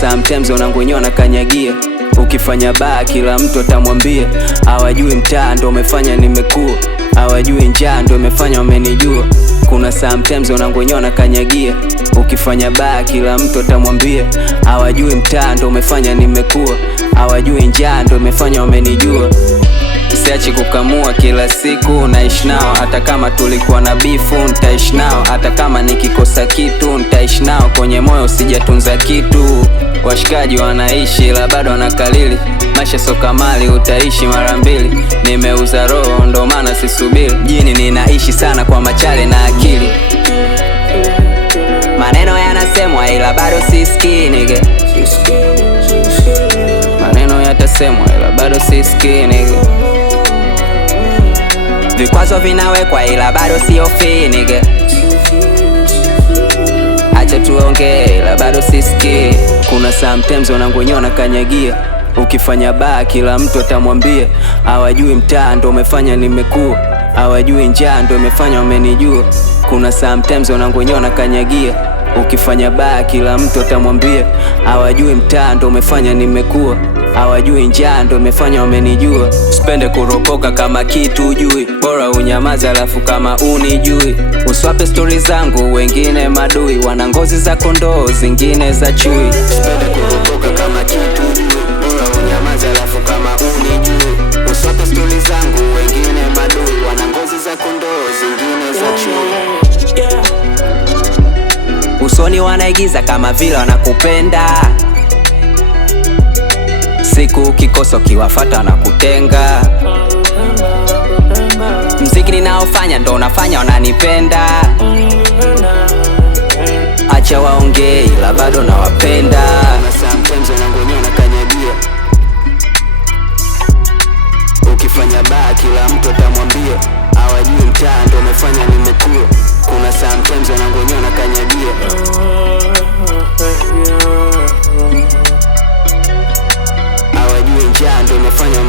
sometimes wanangwenyewa na kanyagia. Ukifanya baa kila mtu atamwambia. Hawajui mtaa ndo umefanya nimekuwa, hawajui njaa ndo umefanya wamenijua. Kuna sometimes wanangwenyewa na kanyagia. Ukifanya baa kila mtu atamwambia. Hawajui mtaa ndo umefanya nimekuwa, hawajui njaa ndo umefanya wamenijua. Siachi kukamua kila siku, naishi nao. Hata kama tulikuwa na bifu, nitaishi nao. Hata kama nikikosa kitu, nitaishi nao. Kwenye moyo sijatunza kitu. Washikaji wanaishi ila bado wanakalili. Maisha soka mali, utaishi mara mbili. Nimeuza roho ndo maana sisubiri. Mjini ninaishi sana kwa machale na akili. Maneno yanasemwa ila bado sisikii nigga. Maneno yatasemwa ila bado sisikii nigga. Vikwazo vinawekwa ila bado siofii nigga. Acha tuongee ila bado sisikii. Kuna sometimes wanangwenyewa na kanyagia. Ukifanya baa kila mtu atamwambia. Hawajui mtaa ndo umefanya nimekuwa, hawajui njaa ndo umefanya wamenijua. Kuna sometimes wanangwenyewa na kanyagia. Ukifanya baa kila mtu atamwambia. Hawajui mtaa ndo umefanya nimekuwa, hawajui njaa ndo umefanya wamenijua. Usipende kuropoka kama kitu ujui, bora unyamaza alafu kama unijui. Uswape story zangu wengine madui, wana ngozi za kondoo zingine za chui. Usipende kuropoka kama kitu ujui, bora unyamaza alafu kama unijui. Uswape story zangu wengine madui, wana ngozi za kondoo zingine za chui. Usoni wanaigiza kama vile wanakupenda. Siku ukikosa ukiwafata na kutenga. Mziki ninaofanya ndo unafanya wananipenda. Acha waongee ila bado nawapenda. Sometimes wanangwenyewa na kanyagia. Ukifanya baa kila mtu atamwambia. Hawajui mtaa ndo umefanya nimekuwa. Kuna sometimes wanangwenyewa na kanyagia. Hawajui njaa ndo umefanya